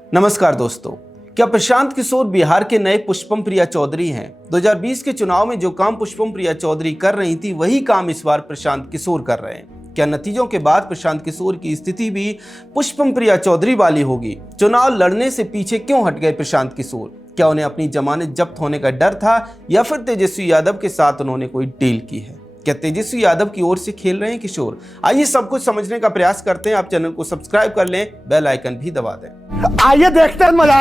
नमस्कार दोस्तों, क्या प्रशांत किशोर बिहार के नए पुष्पम प्रिया चौधरी हैं? 2020 के चुनाव में जो काम पुष्पम प्रिया चौधरी कर रही थी वही काम इस बार प्रशांत किशोर कर रहे हैं। क्या नतीजों के बाद प्रशांत किशोर की स्थिति भी पुष्पम प्रिया चौधरी वाली होगी? चुनाव लड़ने से पीछे क्यों हट गए प्रशांत किशोर? क्या उन्हें अपनी जमानत जब्त होने का डर था या फिर तेजस्वी यादव के साथ उन्होंने कोई डील की है? क्या तेजस्वी यादव की ओर से खेल रहे हैं किशोर? आइए सब कुछ समझने का प्रयास करते हैं। आप चैनल को सब्सक्राइब कर लें, बेल आइकन भी दबा दें। आइए देखते हैं, मजा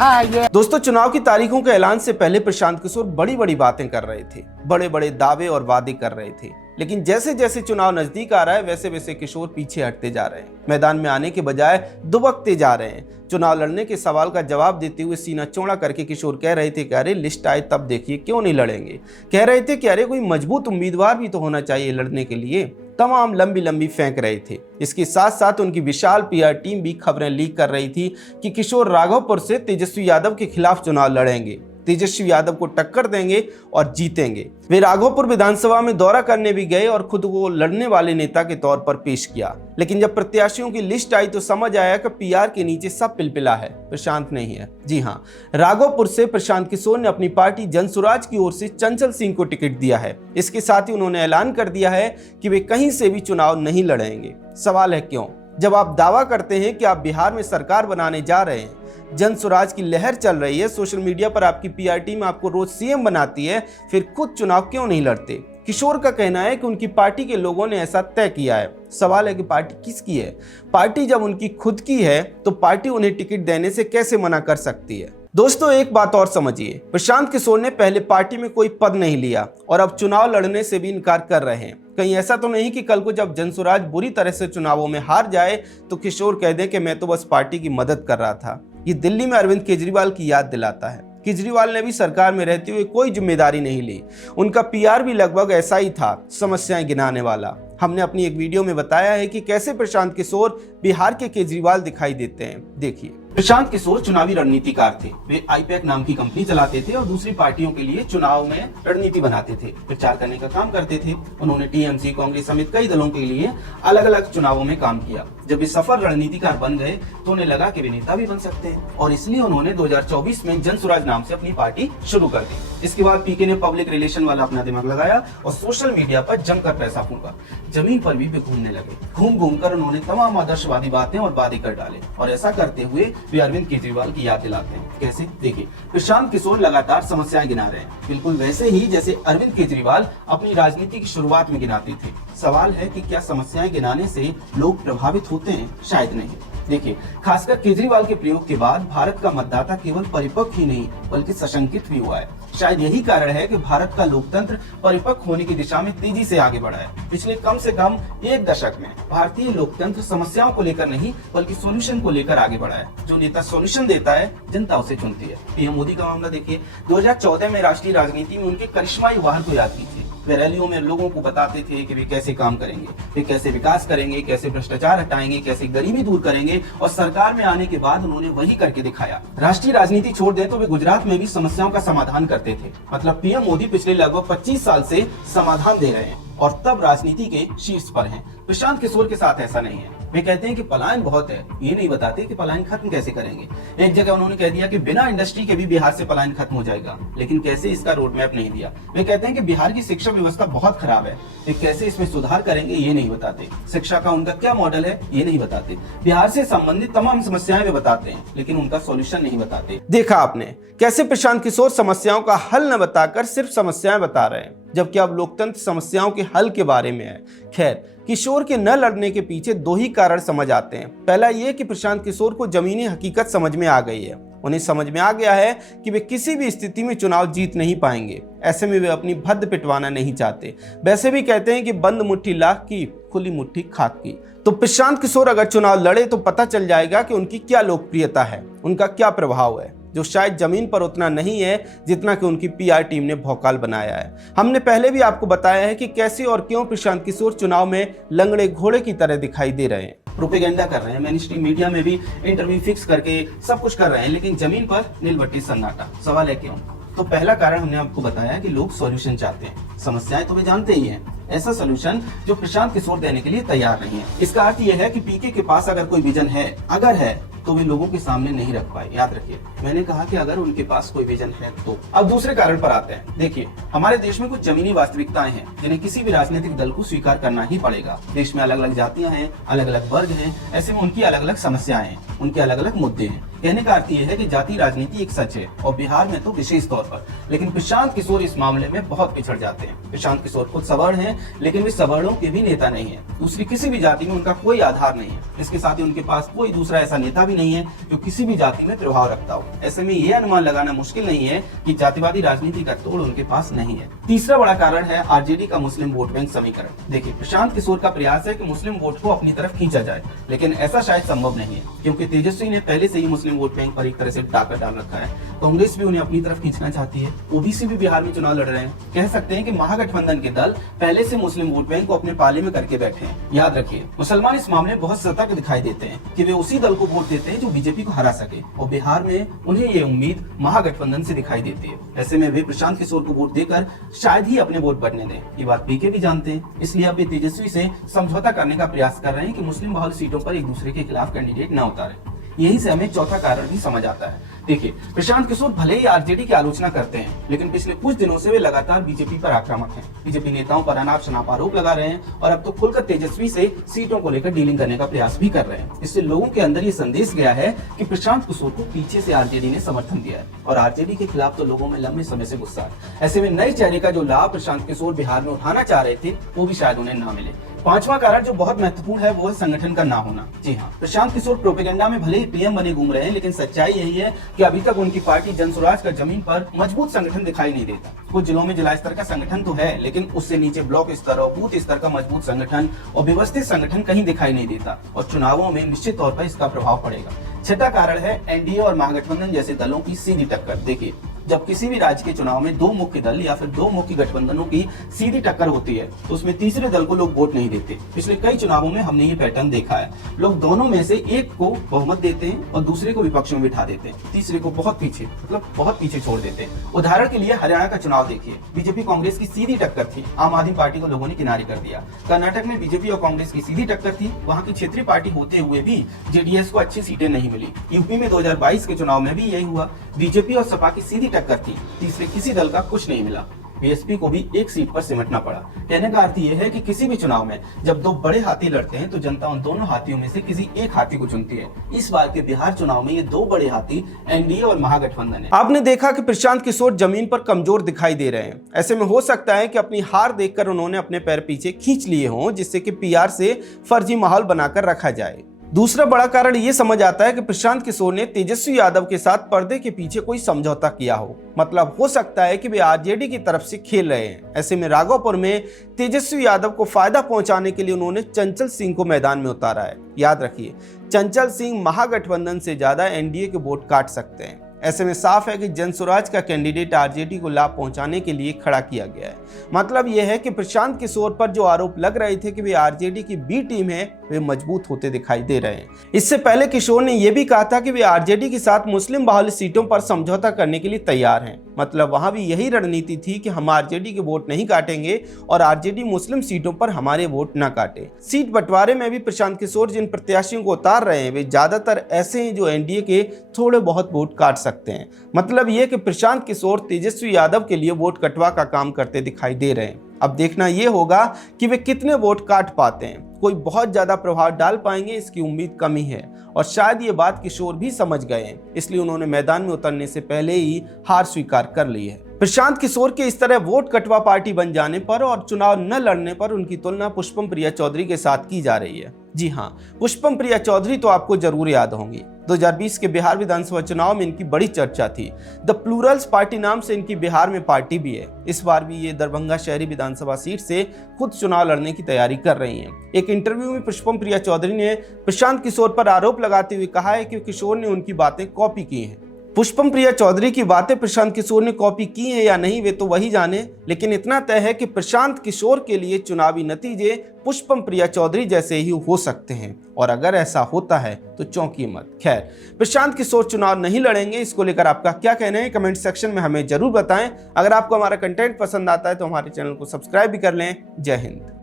आएगा। दोस्तों, चुनाव की तारीखों के ऐलान से पहले प्रशांत किशोर बड़ी बड़ी बातें कर रहे थे, बड़े बड़े दावे और वादे कर रहे थे। लेकिन जैसे जैसे चुनाव नजदीक आ रहा है वैसे वैसे किशोर पीछे हटते जा रहे हैं, मैदान में आने के बजाय दुबकते जा रहे हैं। चुनाव लड़ने के सवाल का जवाब देते हुए सीना चौड़ा करके किशोर कह रहे थे कि अरे लिस्ट आए तब देखिए, क्यों नहीं लड़ेंगे। कह रहे थे कि अरे कोई मजबूत उम्मीदवार भी तो होना चाहिए लड़ने के लिए। तमाम लंबी लंबी फेंक रहे थे। इसके साथ साथ उनकी विशाल पीआर टीम भी खबरें लीक कर रही थी कि किशोर राघवपुर से तेजस्वी यादव के खिलाफ चुनाव लड़ेंगे, तेजस्वी यादव को टक्कर देंगे और जीतेंगे। वे राघवपुर विधानसभा में दौरा करने भी गए और खुद को लड़ने वाले नेता के तौर पर पेश किया। लेकिन जब प्रत्याशियों की लिस्ट आई तो समझ आया कि पीआर के नीचे सब पिलपिला है, प्रशांत नहीं है। जी हाँ, राघवपुर से प्रशांत किशोर ने अपनी पार्टी जनसुराज की ओर से चंचल सिंह को टिकट दिया है। इसके साथ ही उन्होंने ऐलान कर दिया है कि वे कहीं से भी चुनाव नहीं लड़ेंगे। सवाल है क्यों? जब आप दावा करते हैं कि आप बिहार में सरकार बनाने जा रहे हैं, जनसुराज की लहर चल रही है, सोशल मीडिया पर आपकी पीआर टीम आपको रोज सीएम बनाती है, फिर खुद चुनाव क्यों नहीं लड़ते? किशोर का कहना है कि उनकी पार्टी के लोगों ने ऐसा तय किया है। सवाल है कि पार्टी किसकी है? पार्टी जब उनकी खुद की है तो पार्टी उन्हें टिकट देने से कैसे मना कर सकती है? दोस्तों, एक बात और समझिए, प्रशांत किशोर ने पहले पार्टी में कोई पद नहीं लिया और अब चुनाव लड़ने से भी इनकार कर रहे हैं। कहीं ऐसा तो नहीं कि कल को जब जनसुराज बुरी तरह से चुनावों में हार जाए तो किशोर कह दें कि मैं तो बस पार्टी की मदद कर रहा था। ये दिल्ली में अरविंद केजरीवाल की याद दिलाता है। केजरीवाल ने भी सरकार में रहते हुए कोई जिम्मेदारी नहीं ली। उनका पीआर भी लगभग ऐसा ही था, समस्याएं गिनाने वाला। हमने अपनी एक वीडियो में बताया है कि कैसे प्रशांत किशोर बिहार के केजरीवाल दिखाई देते हैं। देखिए, प्रशांत किशोर चुनावी रणनीतिकार थे। वे आईपैक नाम की कंपनी चलाते थे और दूसरी पार्टियों के लिए चुनाव में रणनीति बनाते थे, प्रचार करने का काम करते थे। उन्होंने टीएमसी, कांग्रेस समेत कई दलों के लिए अलग अलग चुनावों में काम किया। जब वे सफल रणनीतिकार बन गए तो उन्हें लगा कि वे नेता भी बन सकते हैं और इसलिए उन्होंने 2024 में जनसुराज नाम से अपनी पार्टी शुरू कर दी। इसके बाद पीके ने पब्लिक रिलेशन वाला अपना दिमाग लगाया और सोशल मीडिया पर जमकर पैसा फूंका। जमीन पर भी वे घूमने लगे। घूम घूम कर उन्होंने तमाम आदर्शवादी बातें और वादे कर डाले और ऐसा करते हुए वे अरविंद केजरीवाल की याद दिलाते हैं। कैसे? देखिए, प्रशांत किशोर लगातार समस्याएं गिना रहे हैं, बिल्कुल वैसे ही जैसे अरविंद केजरीवाल अपनी राजनीति की शुरुआत में गिनाते थे। सवाल है कि क्या समस्याएं गिनाने से लोग प्रभावित होते हैं? शायद नहीं। देखिए, खासकर केजरीवाल के प्रयोग के बाद भारत का मतदाता केवल परिपक्व ही नहीं बल्कि सशंकित भी हुआ है। शायद यही कारण है कि भारत का लोकतंत्र परिपक्व होने की दिशा में तेजी से आगे बढ़ा है। पिछले कम से कम एक दशक में भारतीय लोकतंत्र समस्याओं को लेकर नहीं बल्कि सॉल्यूशन को लेकर आगे बढ़ा है। जो नेता सॉल्यूशन देता है, जनता उसे चुनती है। पीएम मोदी का मामला देखिए, 2014 में राष्ट्रीय राजनीति में उनके करिश्माई वाहन को याद कीजिए। वे रैलियों में लोगों को बताते थे कि वे कैसे काम करेंगे, वे कैसे विकास करेंगे, कैसे भ्रष्टाचार हटाएंगे, कैसे गरीबी दूर करेंगे और सरकार में आने के बाद उन्होंने वही करके दिखाया। राष्ट्रीय राजनीति छोड़ दें तो वे गुजरात में भी समस्याओं का समाधान करते थे। मतलब पीएम मोदी पिछले लगभग 25 साल से समाधान दे रहे हैं और तब राजनीति के शीर्ष पर हैं। प्रशांत किशोर के साथ ऐसा नहीं है। वे कहते हैं कि पलायन बहुत है, ये नहीं बताते कि पलायन खत्म कैसे करेंगे। एक जगह उन्होंने कह दिया कि बिना इंडस्ट्री के भी बिहार से पलायन खत्म हो जाएगा, लेकिन कैसे, इसका रोड मैप नहीं दिया। वे कहते हैं कि बिहार की शिक्षा व्यवस्था बहुत खराब है, वे कैसे इसमें सुधार करेंगे ये नहीं बताते। शिक्षा का उनका क्या मॉडल है ये नहीं बताते। बिहार से संबंधित तमाम समस्याएं वे बताते हैं लेकिन उनका सॉल्यूशन नहीं बताते। देखा आपने कैसे प्रशांत किशोर समस्याओं का हल न बताकर सिर्फ समस्याएं बता रहे हैं, जबकि अब लोकतंत्र समस्याओं के हल के बारे में है। खैर, किशोर के न लड़ने के पीछे दो ही कारण समझ आते हैं। पहला ये कि प्रशांत किशोर को जमीनी हकीकत समझ में आ गई है। उन्हें समझ में आ गया है कि वे किसी भी स्थिति में चुनाव जीत नहीं पाएंगे। ऐसे में वे अपनी भद्द पिटवाना नहीं चाहते। वैसे भी कहते हैं कि बंद मुट्ठी लाख की, खुली मुट्ठी खाक की। तो प्रशांत किशोर अगर चुनाव लड़े तो पता चल जाएगा कि उनकी क्या लोकप्रियता है, उनका क्या प्रभाव है, जो शायद जमीन पर उतना नहीं है जितना कि उनकी पीआर टीम ने भौकाल बनाया है। हमने पहले भी आपको बताया है कि कैसे और क्यों प्रशांत किशोर चुनाव में लंगड़े घोड़े की तरह दिखाई दे रहे हैं। प्रोपेगेंडा कर रहे हैं, मेन स्ट्रीम मीडिया में भी इंटरव्यू फिक्स करके सब कुछ कर रहे हैं, लेकिन जमीन पर नीलबट्टी सन्नाटा। सवाल है क्यों? तो पहला कारण हमने आपको बताया कि लोग सॉल्यूशन चाहते हैं। समस्याएं तो वे जानते ही हैं, ऐसा सॉल्यूशन जो प्रशांत किशोर देने के लिए तैयार नहीं है। इसका अर्थ यह है कि पीके के पास अगर कोई विजन है, अगर है, तो वे लोगों के सामने नहीं रख पाए। याद रखिए, मैंने कहा कि अगर उनके पास कोई विजन है तो। अब दूसरे कारण पर आते हैं। देखिए, हमारे देश में कुछ जमीनी वास्तविकताएं हैं जिन्हें किसी भी राजनीतिक दल को स्वीकार करना ही पड़ेगा। देश में अलग अलग जातियां हैं, अलग अलग वर्ग हैं, ऐसे में उनकी अलग अलग समस्याएं हैं, उनके अलग अलग मुद्दे हैं। कहने का अर्थ यह है कि जाति राजनीति एक सच है, और बिहार में तो विशेष तौर पर। लेकिन प्रशांत किशोर इस मामले में बहुत पिछड़ जाते हैं। प्रशांत किशोर खुद सवर्ण हैं, लेकिन वे सवर्णों के भी नेता नहीं है। दूसरी किसी भी जाति में उनका कोई आधार नहीं है। इसके साथ ही उनके पास कोई दूसरा ऐसा नेता भी नहीं है जो किसी भी जाति में प्रभाव रखता हो। ऐसे में यह अनुमान लगाना मुश्किल नहीं है कि जातिवादी राजनीति का तोड़ उनके पास नहीं है। तीसरा बड़ा कारण है आरजेडी का मुस्लिम वोट बैंक समीकरण। देखिए, प्रशांत किशोर का प्रयास है कि मुस्लिम वोट को अपनी तरफ खींचा जाए, लेकिन ऐसा शायद संभव नहीं है, क्योंकि तेजस्वी ने पहले से ही मुस्लिम वोट बैंक पर एक तरह से डाका डाल रखा है। कांग्रेस भी उन्हें अपनी तरफ खींचना चाहती है। ओबीसी भी बिहार में चुनाव लड़ रहे हैं। कह सकते हैं कि महागठबंधन के दल पहले से मुस्लिम वोट बैंक को अपने पाले में करके बैठे हैं। याद रखिए, मुसलमान इस मामले में बहुत सतर्क दिखाई देते हैं कि वे उसी दल को वोट देते हैं जो बीजेपी को हरा सके, और बिहार में उन्हें ये उम्मीद महागठबंधन से दिखाई देती है। ऐसे में वे प्रशांत किशोर को वोट देकर शायद ही अपने वोट बढ़ने दें। ये बात पीके भी जानते हैं, इसलिए अब वे तेजस्वी से समझौता करने का प्रयास कर रहे हैं कि मुस्लिम बहुल सीटों पर एक दूसरे के खिलाफ कैंडिडेट न उतारे। यही से हमें चौथा कारण भी समझ आता है। देखिए, प्रशांत किशोर भले ही आरजेडी की आलोचना करते हैं, लेकिन पिछले कुछ दिनों से वे लगातार बीजेपी पर आक्रामक हैं। बीजेपी नेताओं पर अनाप शनाप आरोप लगा रहे हैं, और अब तो खुलकर तेजस्वी से सीटों को लेकर डीलिंग करने का प्रयास भी कर रहे हैं। इससे लोगों के अंदर ये संदेश गया है कि प्रशांत किशोर को पीछे से आरजेडी ने समर्थन दिया है, और आरजेडी के खिलाफ तो लोगों में लंबे समय से गुस्सा है। ऐसे में नए चेहरे का जो लाभ प्रशांत किशोर बिहार में उठाना चाह रहे थे, वो भी शायद उन्हें न मिले। पांचवा कारण जो बहुत महत्वपूर्ण है वो है संगठन का ना होना। जी हाँ, प्रशांत किशोर प्रोपेगेंडा में भले ही पीएम बने घूम रहे हैं, लेकिन सच्चाई यही है कि अभी तक उनकी पार्टी जनसुराज का जमीन पर मजबूत संगठन दिखाई नहीं देता। कुछ जिलों में जिला स्तर का संगठन तो है, लेकिन उससे नीचे ब्लॉक स्तर और बूथ स्तर का मजबूत संगठन और व्यवस्थित संगठन कहीं दिखाई नहीं देता, और चुनावों में निश्चित तौर पर इसका प्रभाव पड़ेगा। छठा कारण है एनडीए और महागठबंधन जैसे दलों की सीधी टक्कर। देखिए, जब किसी भी राज्य के चुनाव में दो मुख्य दल या फिर दो मुख्य गठबंधनों की सीधी टक्कर होती है, तो उसमें तीसरे दल को लोग वोट नहीं देते। पिछले कई चुनावों में हमने ये पैटर्न देखा है। लोग दोनों में से एक को बहुमत देते हैं और दूसरे को विपक्ष में बिठा देते हैं, तीसरे को बहुत पीछे, मतलब बहुत पीछे छोड़ देते हैं। उदाहरण के लिए हरियाणा का चुनाव देखिए, बीजेपी कांग्रेस की सीधी टक्कर थी, आम आदमी पार्टी को लोगों ने किनारे कर दिया। कर्नाटक में बीजेपी और कांग्रेस की सीधी टक्कर थी, वहाँ की क्षेत्रीय पार्टी होते हुए भी जेडीएस को अच्छी सीटें नहीं मिली। यूपी में 2022 के चुनाव में भी यही हुआ, बीजेपी और सपा की सीधी टक्कर थी, तीसरे किसी दल का कुछ नहीं मिला। बीएसपी को भी एक सीट पर सिमटना पड़ा। कहने का अर्थ यह है कि किसी भी चुनाव में जब दो बड़े हाथी लड़ते हैं तो जनता उन दोनों हाथियों में से किसी एक हाथी को चुनती है। इस बार के बिहार चुनाव में ये दो बड़े हाथी एनडीए और महागठबंधन है। आपने देखा कि प्रशांत किशोर जमीन पर कमजोर दिखाई दे रहे हैं। ऐसे में हो सकता है कि अपनी हार देखकर उन्होंने अपने पैर पीछे खींच लिए हों, जिससे कि पीआर से फर्जी माहौल बनाकर रखा जाए। दूसरा बड़ा कारण ये समझ आता है कि प्रशांत किशोर ने तेजस्वी यादव के साथ पर्दे के पीछे कोई समझौता किया हो। मतलब हो सकता है कि वे आरजेडी की तरफ से खेल रहे हैं। ऐसे में राघोपुर में तेजस्वी यादव को फायदा पहुंचाने के लिए उन्होंने चंचल सिंह को मैदान में उतारा है। याद रखिए, चंचल सिंह महागठबंधन से ज्यादा एनडीए के वोट काट सकते हैं। ऐसे में साफ है कि जनसुराज का कैंडिडेट आरजेडी को लाभ पहुंचाने के लिए खड़ा किया गया है। मतलब यह है कि प्रशांत किशोर पर जो आरोप लग रहे थे कि वे आरजेडी की बी टीम है, वे मजबूत होते दिखाई दे रहे हैं। इससे पहले किशोर ने यह भी कहा था कि वे आरजेडी के साथ मुस्लिम बाहुल्य सीटों पर समझौता करने के लिए तैयार हैं। मतलब वहां भी यही रणनीति थी कि हम आरजेडी के वोट नहीं काटेंगे और आरजेडी मुस्लिम सीटों पर हमारे वोट न काटे। सीट बंटवारे में भी प्रशांत किशोर जिन प्रत्याशियों को उतार रहे हैं, वे ज्यादातर ऐसे हैं जो एनडीए के थोड़े बहुत वोट काट सकते हैं। मतलब यह कि प्रशांत किशोर तेजस्वी यादव के लिए वोट कटवा का काम करते दिखाई दे रहे हैं। अब देखना यह होगा कि वे कितने वोट काट पाते हैं। कोई बहुत ज्यादा प्रभाव डाल पाएंगे, इसकी उम्मीद कम ही है, और शायद ये बात किशोर भी समझ गए हैं, इसलिए उन्होंने मैदान में उतरने से पहले ही हार स्वीकार कर ली है। प्रशांत किशोर के इस तरह वोट कटवा पार्टी बन जाने पर और चुनाव न लड़ने पर उनकी तुलना पुष्पम प्रिया चौधरी के साथ की जा रही है। जी हाँ, पुष्पम प्रिया चौधरी तो आपको जरूर याद होंगी। 2020 के बिहार विधानसभा चुनाव में इनकी बड़ी चर्चा थी। द प्लूरल्स पार्टी नाम से इनकी बिहार में पार्टी भी है। इस बार भी ये दरभंगा शहरी विधानसभा सीट से खुद चुनाव लड़ने की तैयारी कर रही हैं। एक इंटरव्यू में पुष्पम प्रिया चौधरी ने प्रशांत किशोर पर आरोप लगाते हुए कहा है कि किशोर ने उनकी बातें कॉपी की हैं। पुष्पम प्रिया चौधरी की बातें प्रशांत किशोर ने कॉपी की है या नहीं, वे तो वही जाने, लेकिन इतना तय है कि प्रशांत किशोर के लिए चुनावी नतीजे पुष्पम प्रिया चौधरी जैसे ही हो सकते हैं, और अगर ऐसा होता है तो चौंकिए मत। खैर, प्रशांत किशोर चुनाव नहीं लड़ेंगे, इसको लेकर आपका क्या कहना है कमेंट सेक्शन में हमें जरूर बताएं। अगर आपको हमारा कंटेंट पसंद आता है तो हमारे चैनल को सब्सक्राइब भी कर लें। जय हिंद।